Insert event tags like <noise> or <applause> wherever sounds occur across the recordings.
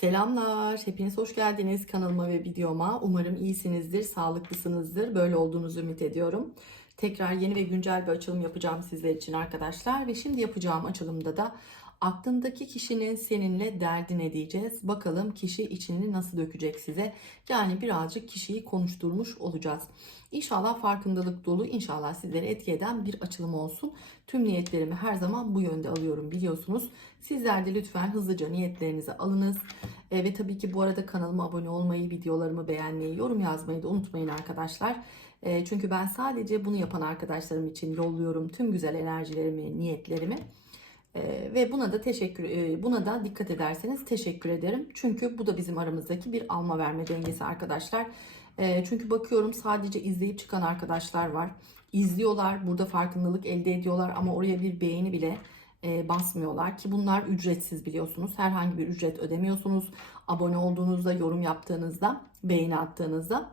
Selamlar, hepiniz hoş geldiniz kanalıma ve videoma. Umarım iyisinizdir, sağlıklısınızdır. Böyle olduğunuzu ümit ediyorum. Tekrar yeni ve güncel bir açılım yapacağım sizler için arkadaşlar. Ve şimdi yapacağım açılımda da aklındaki kişinin seninle derdi ne diyeceğiz. Bakalım kişi içini nasıl dökecek size. Yani birazcık kişiyi konuşturmuş olacağız. İnşallah farkındalık dolu, inşallah sizleri etki eden bir açılım olsun. Tüm niyetlerimi her zaman bu yönde alıyorum biliyorsunuz. Sizler de lütfen hızlıca niyetlerinizi alınız. E, ve tabii ki bu arada kanalıma abone olmayı, videolarımı beğenmeyi, yorum yazmayı da unutmayın arkadaşlar. E, çünkü ben sadece bunu yapan arkadaşlarım için yolluyorum tüm güzel enerjilerimi, niyetlerimi. E, ve buna da teşekkür e, buna da dikkat ederseniz teşekkür ederim. Çünkü bu da bizim aramızdaki bir alma verme dengesi arkadaşlar. E, çünkü bakıyorum sadece izleyip çıkan arkadaşlar var. İzliyorlar, burada farkındalık elde ediyorlar ama oraya bir beğeni bile e, basmıyorlar ki bunlar ücretsiz biliyorsunuz. Herhangi bir ücret ödemiyorsunuz. Abone olduğunuzda, yorum yaptığınızda, beğeni attığınızda.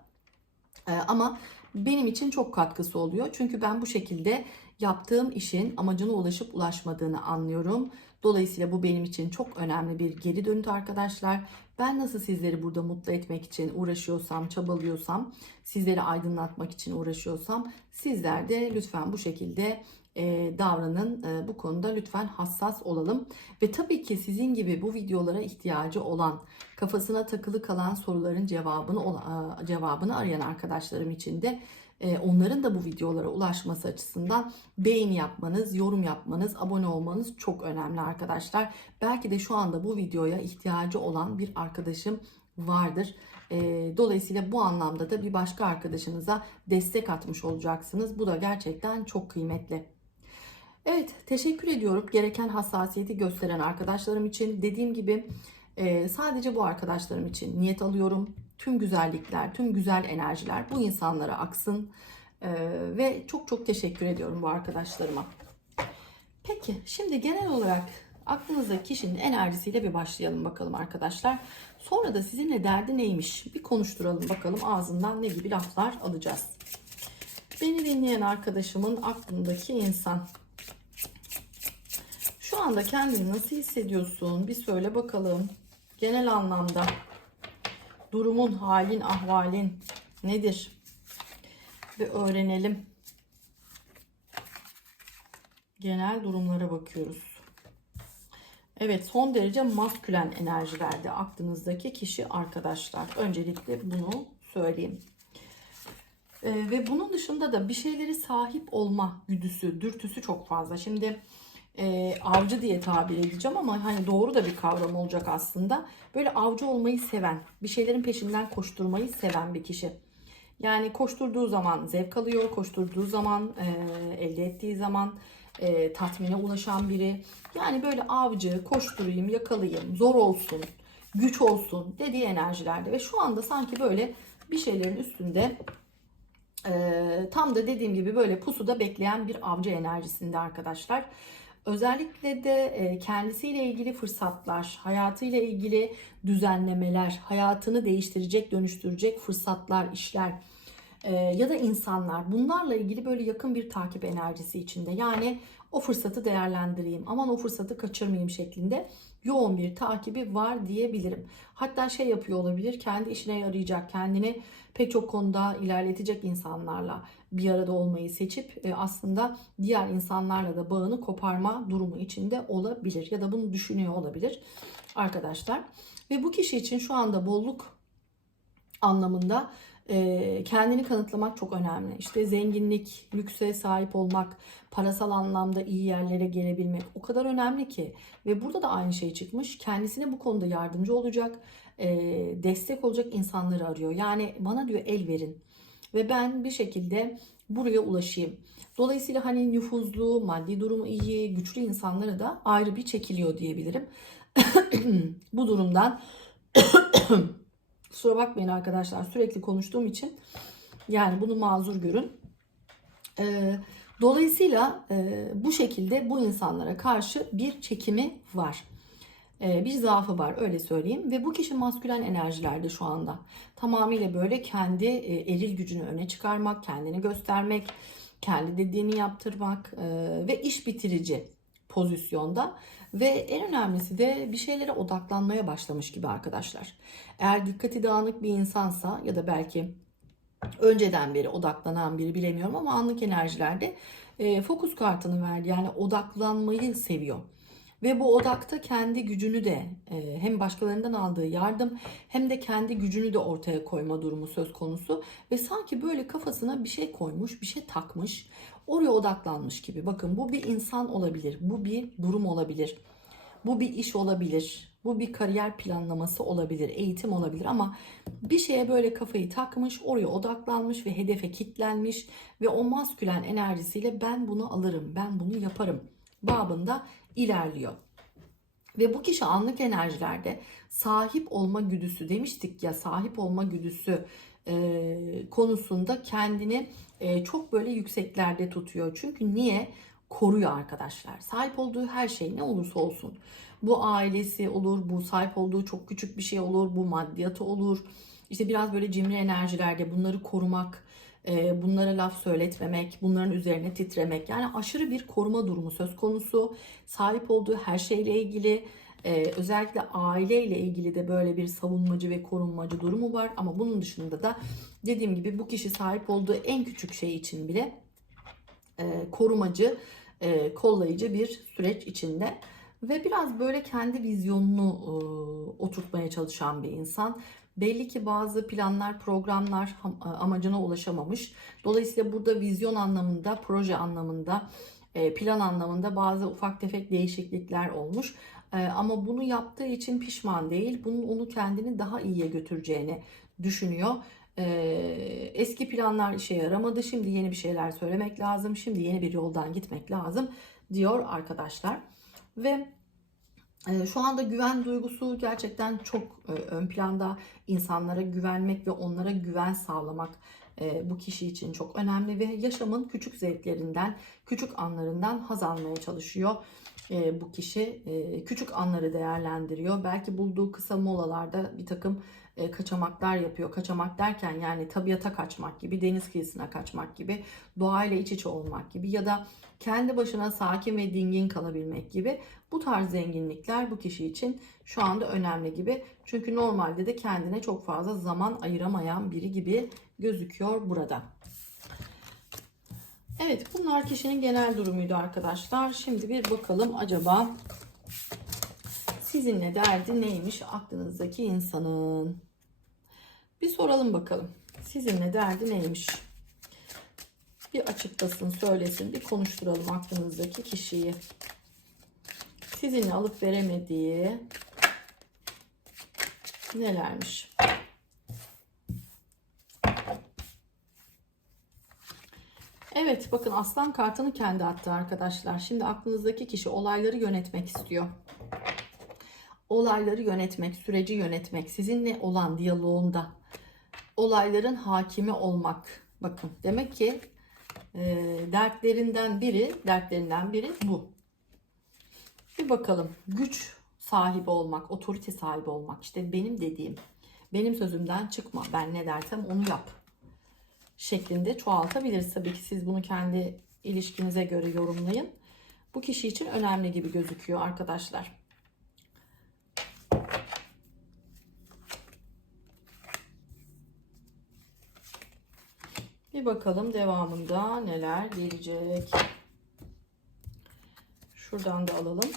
E, ama benim için çok katkısı oluyor. Çünkü ben bu şekilde yaptığım işin amacına ulaşıp ulaşmadığını anlıyorum. Dolayısıyla bu benim için çok önemli bir geri dönüt arkadaşlar. Ben nasıl sizleri burada mutlu etmek için uğraşıyorsam, çabalıyorsam, sizleri aydınlatmak için uğraşıyorsam sizler de lütfen bu şekilde e, davranın. E, bu konuda lütfen hassas olalım. Ve tabii ki sizin gibi bu videolara ihtiyacı olan, kafasına takılı kalan soruların cevabını ola- cevabını arayan arkadaşlarım için de e, onların da bu videolara ulaşması açısından beğeni yapmanız, yorum yapmanız, abone olmanız çok önemli arkadaşlar. Belki de şu anda bu videoya ihtiyacı olan bir arkadaşım vardır. E, dolayısıyla bu anlamda da bir başka arkadaşınıza destek atmış olacaksınız. Bu da gerçekten çok kıymetli. Evet, teşekkür ediyorum. Gereken hassasiyeti gösteren arkadaşlarım için. Dediğim gibi e, sadece bu arkadaşlarım için niyet alıyorum. Tüm güzellikler, tüm güzel enerjiler bu insanlara aksın. E, ve çok çok teşekkür ediyorum bu arkadaşlarıma. Peki, şimdi genel olarak aklınızdaki kişinin enerjisiyle bir başlayalım bakalım arkadaşlar. Sonra da sizinle derdi neymiş bir konuşturalım bakalım ağzından ne gibi laflar alacağız. Beni dinleyen arkadaşımın aklındaki insan. Şu anda kendini nasıl hissediyorsun? Bir söyle bakalım. Genel anlamda durumun, halin, ahvalin nedir? Bir öğrenelim. Genel durumlara bakıyoruz. Evet son derece maskülen enerjilerde aklınızdaki kişi arkadaşlar. Öncelikle bunu söyleyeyim. Ee, ve bunun dışında da bir şeyleri sahip olma güdüsü, dürtüsü çok fazla. Şimdi e, avcı diye tabir edeceğim ama hani doğru da bir kavram olacak aslında. Böyle avcı olmayı seven, bir şeylerin peşinden koşturmayı seven bir kişi. Yani koşturduğu zaman zevk alıyor, koşturduğu zaman, e, elde ettiği zaman e, tatmine ulaşan biri. Yani böyle avcı, koşturayım, yakalayayım, zor olsun, güç olsun dediği enerjilerde. Ve şu anda sanki böyle bir şeylerin üstünde e, tam da dediğim gibi böyle pusuda bekleyen bir avcı enerjisinde arkadaşlar. Özellikle de e, kendisiyle ilgili fırsatlar, hayatıyla ilgili düzenlemeler, hayatını değiştirecek, dönüştürecek fırsatlar, işler e, ya da insanlar bunlarla ilgili böyle yakın bir takip enerjisi içinde. Yani o fırsatı değerlendireyim, aman o fırsatı kaçırmayayım şeklinde yoğun bir takibi var diyebilirim. Hatta şey yapıyor olabilir, kendi işine yarayacak, kendini pek çok konuda ilerletecek insanlarla bir arada olmayı seçip e, aslında diğer insanlarla da bağını koparma durumu içinde olabilir ya da bunu düşünüyor olabilir arkadaşlar. Ve bu kişi için şu anda bolluk anlamında e, kendini kanıtlamak çok önemli. İşte zenginlik, lükse sahip olmak, parasal anlamda iyi yerlere gelebilmek o kadar önemli ki. Ve burada da aynı şey çıkmış. Kendisine bu konuda yardımcı olacak, e, destek olacak insanları arıyor. Yani bana diyor el verin ve ben bir şekilde buraya ulaşayım. Dolayısıyla hani nüfuzlu, maddi durumu iyi, güçlü insanlara da ayrı bir çekiliyor diyebilirim. <clears throat> bu durumdan <clears throat> kusura bakmayın arkadaşlar sürekli konuştuğum için yani bunu mazur görün. Ee, dolayısıyla e, bu şekilde bu insanlara karşı bir çekimi var. Ee, bir zaafı var öyle söyleyeyim ve bu kişi maskülen enerjilerde şu anda tamamıyla böyle kendi e, eril gücünü öne çıkarmak, kendini göstermek, kendi dediğini yaptırmak e, ve iş bitirici pozisyonda ve en önemlisi de bir şeylere odaklanmaya başlamış gibi arkadaşlar. Eğer dikkati dağınık bir insansa ya da belki önceden beri odaklanan biri bilemiyorum ama anlık enerjilerde e, fokus kartını verdi. Yani odaklanmayı seviyor. Ve bu odakta kendi gücünü de e, hem başkalarından aldığı yardım hem de kendi gücünü de ortaya koyma durumu söz konusu. Ve sanki böyle kafasına bir şey koymuş, bir şey takmış, oraya odaklanmış gibi. Bakın bu bir insan olabilir, bu bir durum olabilir, bu bir iş olabilir, bu bir kariyer planlaması olabilir, eğitim olabilir ama bir şeye böyle kafayı takmış, oraya odaklanmış ve hedefe kitlenmiş ve o maskülen enerjisiyle ben bunu alırım, ben bunu yaparım babında ilerliyor. Ve bu kişi anlık enerjilerde sahip olma güdüsü demiştik ya sahip olma güdüsü e, konusunda kendini e, çok böyle yükseklerde tutuyor. Çünkü niye? Koruyor arkadaşlar. Sahip olduğu her şey ne olursa olsun. Bu ailesi olur, bu sahip olduğu çok küçük bir şey olur, bu maddiyatı olur. İşte biraz böyle cimri enerjilerde bunları korumak, e, bunlara laf söyletmemek, bunların üzerine titremek. Yani aşırı bir koruma durumu söz konusu. Sahip olduğu her şeyle ilgili e, özellikle aileyle ilgili de böyle bir savunmacı ve korunmacı durumu var. Ama bunun dışında da dediğim gibi bu kişi sahip olduğu en küçük şey için bile e, korumacı, kollayıcı bir süreç içinde ve biraz böyle kendi vizyonunu oturtmaya çalışan bir insan. Belli ki bazı planlar, programlar e, amacına ulaşamamış. Dolayısıyla burada vizyon anlamında, proje anlamında, e, plan anlamında bazı ufak tefek değişiklikler olmuş. E, ama bunu yaptığı için pişman değil. Bunun onu kendini daha iyiye götüreceğini düşünüyor. Eski planlar işe yaramadı. Şimdi yeni bir şeyler söylemek lazım. Şimdi yeni bir yoldan gitmek lazım diyor arkadaşlar. Ve ee, şu anda güven duygusu gerçekten çok e, ön planda. insanlara güvenmek ve onlara güven sağlamak e, bu kişi için çok önemli ve yaşamın küçük zevklerinden, küçük anlarından haz almaya çalışıyor e, bu kişi. Küçük anları değerlendiriyor. Belki bulduğu kısa molalarda bir takım e, kaçamaklar yapıyor. Kaçamak derken yani tabiata kaçmak gibi, deniz kıyısına kaçmak gibi, doğayla iç içe olmak gibi ya da kendi başına sakin ve dingin kalabilmek gibi bu tarz zenginlikler bu kişi için şu anda önemli gibi. Çünkü normalde de kendine çok fazla zaman ayıramayan biri gibi gözüküyor burada. Evet bunlar kişinin genel durumuydu arkadaşlar. Şimdi bir bakalım acaba sizinle derdi neymiş aklınızdaki insanın. Bir soralım bakalım. Sizinle derdi neymiş? Bir açıklasın, söylesin, bir konuşturalım aklınızdaki kişiyi. Sizinle alıp veremediği nelermiş? Evet bakın aslan kartını kendi attı arkadaşlar. Şimdi aklınızdaki kişi olayları yönetmek istiyor. Olayları yönetmek, süreci yönetmek, sizinle olan diyaloğunda olayların hakimi olmak. Bakın demek ki e, dertlerinden biri, dertlerinden biri bu. Bir bakalım güç sahibi olmak, otorite sahibi olmak. İşte benim dediğim, benim sözümden çıkma. Ben ne dersem onu yap. Şeklinde çoğaltabiliriz. Tabii ki siz bunu kendi ilişkinize göre yorumlayın. Bu kişi için önemli gibi gözüküyor arkadaşlar. Bir bakalım devamında neler gelecek. Şuradan da alalım.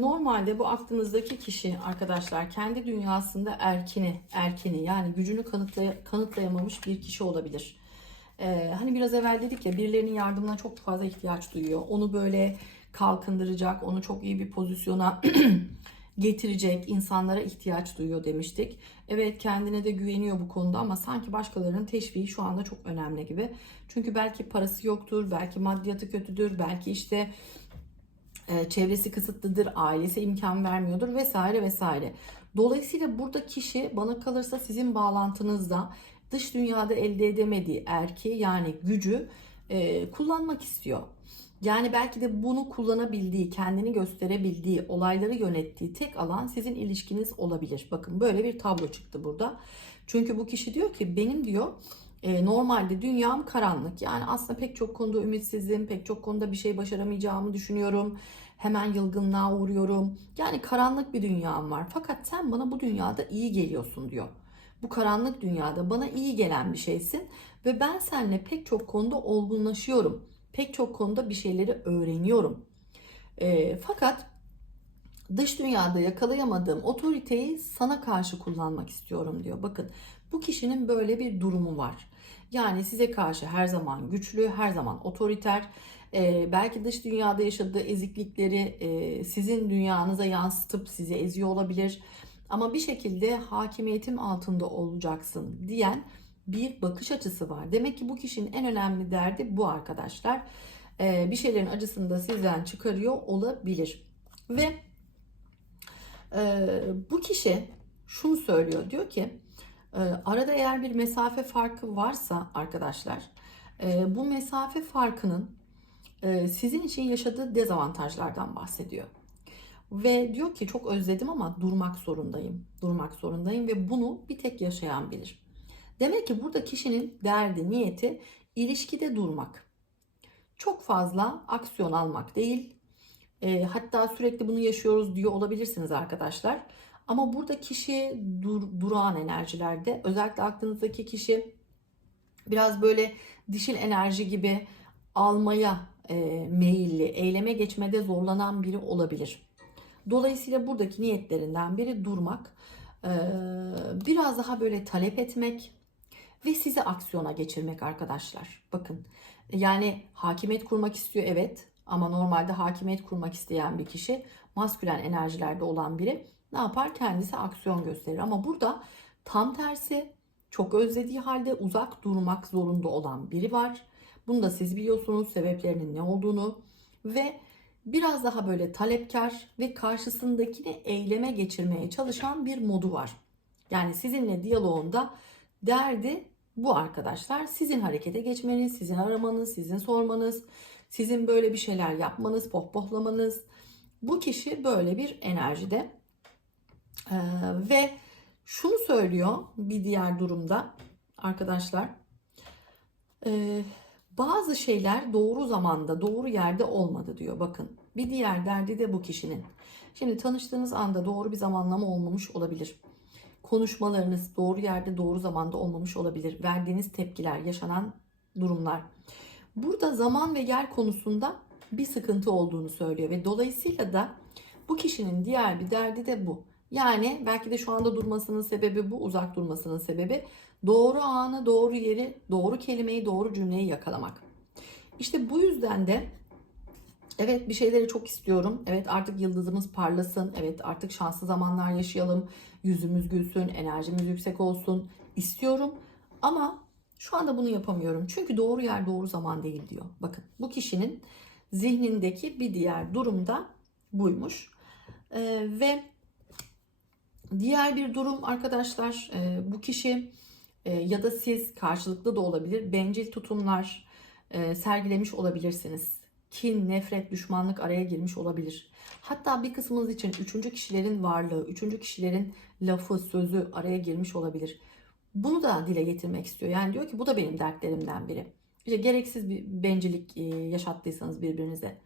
Normalde bu aklınızdaki kişi arkadaşlar kendi dünyasında erkini, erkeni yani gücünü kanıtlay kanıtlayamamış bir kişi olabilir. Ee, hani biraz evvel dedik ya birilerinin yardımına çok fazla ihtiyaç duyuyor. Onu böyle kalkındıracak, onu çok iyi bir pozisyona <clears throat> getirecek insanlara ihtiyaç duyuyor demiştik. Evet kendine de güveniyor bu konuda ama sanki başkalarının teşviği şu anda çok önemli gibi. Çünkü belki parası yoktur, belki maddiyatı kötüdür, belki işte çevresi kısıtlıdır, ailesi imkan vermiyordur vesaire vesaire. Dolayısıyla burada kişi bana kalırsa sizin bağlantınızda dış dünyada elde edemediği erki yani gücü e, kullanmak istiyor. Yani belki de bunu kullanabildiği, kendini gösterebildiği, olayları yönettiği tek alan sizin ilişkiniz olabilir. Bakın böyle bir tablo çıktı burada. Çünkü bu kişi diyor ki benim diyor e, normalde dünyam karanlık. Yani aslında pek çok konuda ümitsizim, pek çok konuda bir şey başaramayacağımı düşünüyorum. Hemen yılgınlığa uğruyorum. Yani karanlık bir dünyam var. Fakat sen bana bu dünyada iyi geliyorsun diyor. Bu karanlık dünyada bana iyi gelen bir şeysin ve ben seninle pek çok konuda olgunlaşıyorum. Pek çok konuda bir şeyleri öğreniyorum. E, fakat dış dünyada yakalayamadığım otoriteyi sana karşı kullanmak istiyorum diyor. Bakın bu kişinin böyle bir durumu var. Yani size karşı her zaman güçlü, her zaman otoriter. Ee, belki dış dünyada yaşadığı eziklikleri e, sizin dünyanıza yansıtıp sizi eziyor olabilir. Ama bir şekilde hakimiyetim altında olacaksın diyen bir bakış açısı var. Demek ki bu kişinin en önemli derdi bu arkadaşlar. Ee, bir şeylerin acısını da sizden çıkarıyor olabilir. Ve e, bu kişi şunu söylüyor. Diyor ki e, arada eğer bir mesafe farkı varsa arkadaşlar e, bu mesafe farkının e, sizin için yaşadığı dezavantajlardan bahsediyor. Ve diyor ki çok özledim ama durmak zorundayım. Durmak zorundayım ve bunu bir tek yaşayan bilir. Demek ki burada kişinin derdi, niyeti ilişkide durmak. Çok fazla aksiyon almak değil. E, hatta sürekli bunu yaşıyoruz diyor olabilirsiniz arkadaşlar. Ama burada kişi dur, durağan enerjilerde özellikle aklınızdaki kişi biraz böyle dişil enerji gibi almaya e, meyilli, eyleme geçmede zorlanan biri olabilir. Dolayısıyla buradaki niyetlerinden biri durmak, e, biraz daha böyle talep etmek ve sizi aksiyona geçirmek arkadaşlar. Bakın yani hakimiyet kurmak istiyor evet ama normalde hakimiyet kurmak isteyen bir kişi maskülen enerjilerde olan biri ne yapar? Kendisi aksiyon gösterir. Ama burada tam tersi çok özlediği halde uzak durmak zorunda olan biri var. Bunu da siz biliyorsunuz sebeplerinin ne olduğunu ve biraz daha böyle talepkar ve karşısındakini eyleme geçirmeye çalışan bir modu var. Yani sizinle diyaloğunda derdi bu arkadaşlar. Sizin harekete geçmeniz, sizin aramanız, sizin sormanız, sizin böyle bir şeyler yapmanız, pohpohlamanız. Bu kişi böyle bir enerjide. Ee, ve şunu söylüyor bir diğer durumda arkadaşlar. E, bazı şeyler doğru zamanda, doğru yerde olmadı diyor. Bakın bir diğer derdi de bu kişinin. Şimdi tanıştığınız anda doğru bir zamanlama olmamış olabilir. Konuşmalarınız doğru yerde, doğru zamanda olmamış olabilir. Verdiğiniz tepkiler, yaşanan durumlar. Burada zaman ve yer konusunda bir sıkıntı olduğunu söylüyor ve dolayısıyla da bu kişinin diğer bir derdi de bu. Yani belki de şu anda durmasının sebebi bu, uzak durmasının sebebi doğru anı, doğru yeri, doğru kelimeyi, doğru cümleyi yakalamak. İşte bu yüzden de evet bir şeyleri çok istiyorum. Evet artık yıldızımız parlasın. Evet artık şanslı zamanlar yaşayalım. Yüzümüz gülsün, enerjimiz yüksek olsun istiyorum. Ama şu anda bunu yapamıyorum. Çünkü doğru yer doğru zaman değil diyor. Bakın bu kişinin zihnindeki bir diğer durumda buymuş. Ee, ve Diğer bir durum arkadaşlar e, bu kişi e, ya da siz karşılıklı da olabilir bencil tutumlar e, sergilemiş olabilirsiniz. Kin, nefret, düşmanlık araya girmiş olabilir. Hatta bir kısmınız için üçüncü kişilerin varlığı, üçüncü kişilerin lafı, sözü araya girmiş olabilir. Bunu da dile getirmek istiyor. Yani diyor ki bu da benim dertlerimden biri. İşte gereksiz bir bencillik yaşattıysanız birbirinize.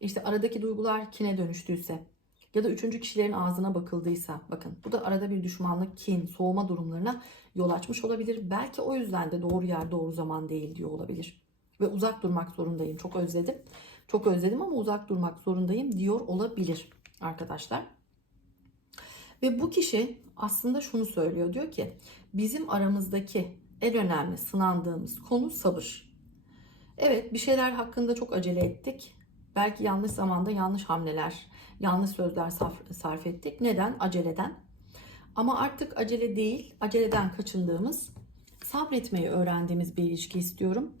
İşte aradaki duygular kine dönüştüyse, ya da üçüncü kişilerin ağzına bakıldıysa bakın bu da arada bir düşmanlık, kin, soğuma durumlarına yol açmış olabilir. Belki o yüzden de doğru yer doğru zaman değil diyor olabilir. Ve uzak durmak zorundayım. Çok özledim. Çok özledim ama uzak durmak zorundayım diyor olabilir arkadaşlar. Ve bu kişi aslında şunu söylüyor. Diyor ki bizim aramızdaki en önemli sınandığımız konu sabır. Evet bir şeyler hakkında çok acele ettik. Belki yanlış zamanda yanlış hamleler yanlış sözler sarf ettik. Neden? Aceleden. Ama artık acele değil, aceleden kaçındığımız, sabretmeyi öğrendiğimiz bir ilişki istiyorum.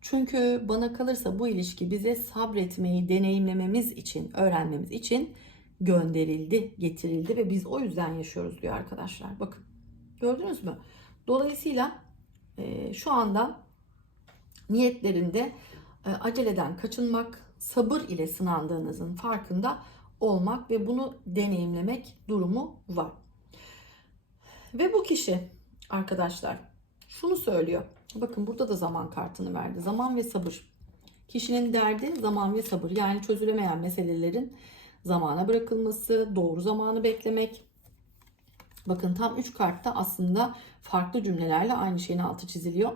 Çünkü bana kalırsa bu ilişki bize sabretmeyi deneyimlememiz için, öğrenmemiz için gönderildi, getirildi ve biz o yüzden yaşıyoruz diyor arkadaşlar. Bakın gördünüz mü? Dolayısıyla e, şu anda niyetlerinde e, aceleden kaçınmak, sabır ile sınandığınızın farkında olmak ve bunu deneyimlemek durumu var. Ve bu kişi arkadaşlar şunu söylüyor. Bakın burada da zaman kartını verdi. Zaman ve sabır. Kişinin derdi zaman ve sabır. Yani çözülemeyen meselelerin zamana bırakılması, doğru zamanı beklemek. Bakın tam 3 kartta aslında farklı cümlelerle aynı şeyin altı çiziliyor.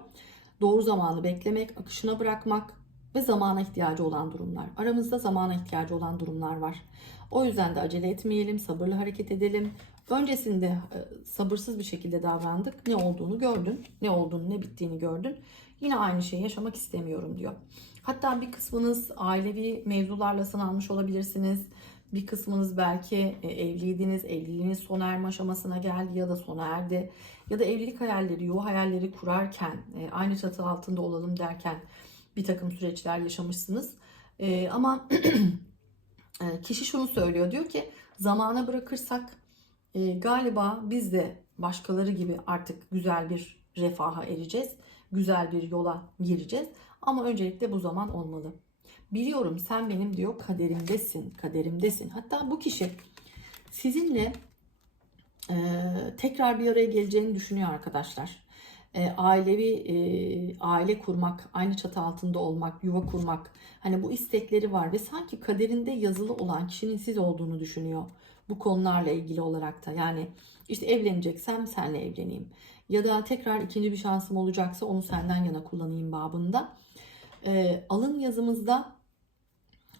Doğru zamanı beklemek, akışına bırakmak ve zamana ihtiyacı olan durumlar. Aramızda zamana ihtiyacı olan durumlar var. O yüzden de acele etmeyelim, sabırlı hareket edelim. Öncesinde e, sabırsız bir şekilde davrandık. Ne olduğunu gördün, ne olduğunu, ne bittiğini gördün. Yine aynı şeyi yaşamak istemiyorum diyor. Hatta bir kısmınız ailevi mevzularla sınanmış olabilirsiniz. Bir kısmınız belki e, evliydiniz, evliliğiniz sona erme aşamasına geldi ya da sona erdi. Ya da evlilik hayalleri, yuva hayalleri kurarken, e, aynı çatı altında olalım derken bir takım süreçler yaşamışsınız. E, ama <clears throat> kişi şunu söylüyor, diyor ki zamana bırakırsak galiba biz de başkaları gibi artık güzel bir refaha ereceğiz. Güzel bir yola gireceğiz. Ama öncelikle bu zaman olmalı. Biliyorum sen benim diyor kaderimdesin, kaderimdesin. Hatta bu kişi sizinle e, tekrar bir araya geleceğini düşünüyor arkadaşlar. E, ailevi e, aile kurmak, aynı çatı altında olmak, yuva kurmak. Hani bu istekleri var ve sanki kaderinde yazılı olan kişinin siz olduğunu düşünüyor. Bu konularla ilgili olarak da yani işte evleneceksem senle evleneyim. Ya da tekrar ikinci bir şansım olacaksa onu senden yana kullanayım babında. E, alın yazımızda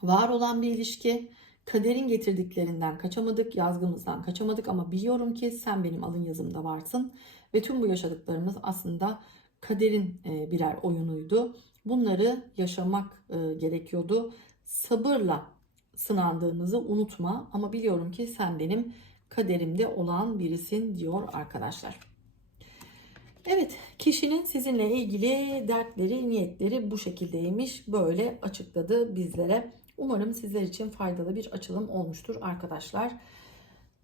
var olan bir ilişki kaderin getirdiklerinden kaçamadık, yazgımızdan kaçamadık ama biliyorum ki sen benim alın yazımda varsın ve tüm bu yaşadıklarımız aslında kaderin e, birer oyunuydu. Bunları yaşamak e, gerekiyordu. Sabırla sınandığımızı unutma ama biliyorum ki sen benim kaderimde olan birisin diyor arkadaşlar. Evet, kişinin sizinle ilgili dertleri, niyetleri bu şekildeymiş. Böyle açıkladı bizlere. Umarım sizler için faydalı bir açılım olmuştur arkadaşlar.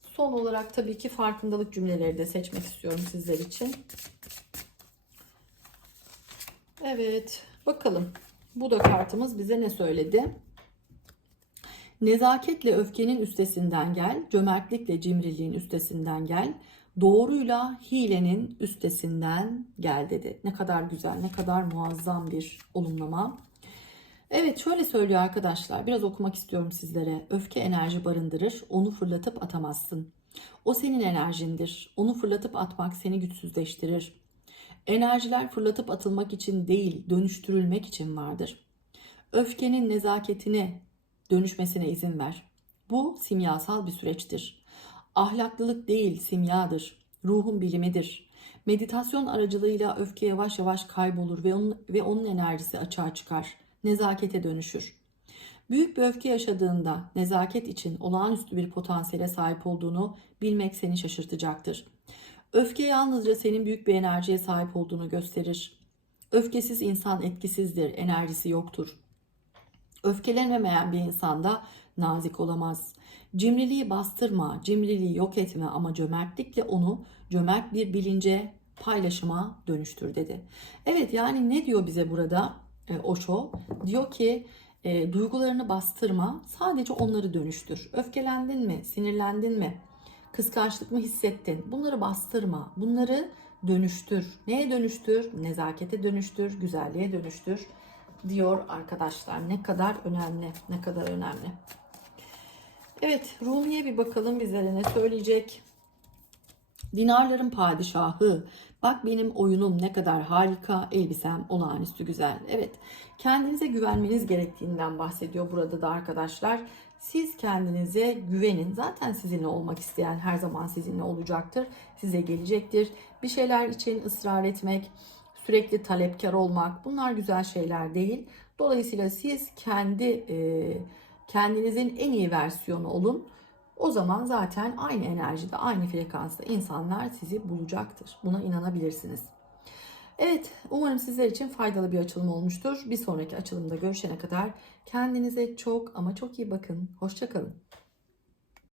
Son olarak tabii ki farkındalık cümleleri de seçmek istiyorum sizler için. Evet, bakalım. Bu da kartımız bize ne söyledi? Nezaketle öfkenin üstesinden gel, cömertlikle cimriliğin üstesinden gel, doğruyla hilenin üstesinden gel dedi. Ne kadar güzel, ne kadar muazzam bir olumlama. Evet şöyle söylüyor arkadaşlar. Biraz okumak istiyorum sizlere. Öfke enerji barındırır. Onu fırlatıp atamazsın. O senin enerjindir. Onu fırlatıp atmak seni güçsüzleştirir. Enerjiler fırlatıp atılmak için değil, dönüştürülmek için vardır. Öfkenin nezaketine dönüşmesine izin ver. Bu simyasal bir süreçtir. Ahlaklılık değil, simyadır. Ruhun bilimidir. Meditasyon aracılığıyla öfke yavaş yavaş kaybolur ve onun, ve onun enerjisi açığa çıkar. Nezakete dönüşür. Büyük bir öfke yaşadığında nezaket için olağanüstü bir potansiyele sahip olduğunu bilmek seni şaşırtacaktır. Öfke yalnızca senin büyük bir enerjiye sahip olduğunu gösterir. Öfkesiz insan etkisizdir, enerjisi yoktur. Öfkelenemeyen bir insanda nazik olamaz. Cimriliği bastırma, cimriliği yok etme ama cömertlikle onu cömert bir bilince, paylaşıma dönüştür dedi. Evet yani ne diyor bize burada Osho? Diyor ki e, duygularını bastırma, sadece onları dönüştür. Öfkelendin mi, sinirlendin mi, kıskançlık mı hissettin? Bunları bastırma, bunları dönüştür. Neye dönüştür? Nezakete dönüştür, güzelliğe dönüştür diyor arkadaşlar. Ne kadar önemli, ne kadar önemli. Evet, Rumi'ye bir bakalım bizlere ne söyleyecek. Dinarların padişahı. Bak benim oyunum ne kadar harika, elbisem olağanüstü güzel. Evet, kendinize güvenmeniz gerektiğinden bahsediyor burada da arkadaşlar. Siz kendinize güvenin. Zaten sizinle olmak isteyen her zaman sizinle olacaktır. Size gelecektir. Bir şeyler için ısrar etmek, sürekli talepkar olmak bunlar güzel şeyler değil. Dolayısıyla siz kendi kendinizin en iyi versiyonu olun. O zaman zaten aynı enerjide, aynı frekansta insanlar sizi bulacaktır. Buna inanabilirsiniz. Evet, umarım sizler için faydalı bir açılım olmuştur. Bir sonraki açılımda görüşene kadar kendinize çok ama çok iyi bakın. Hoşçakalın.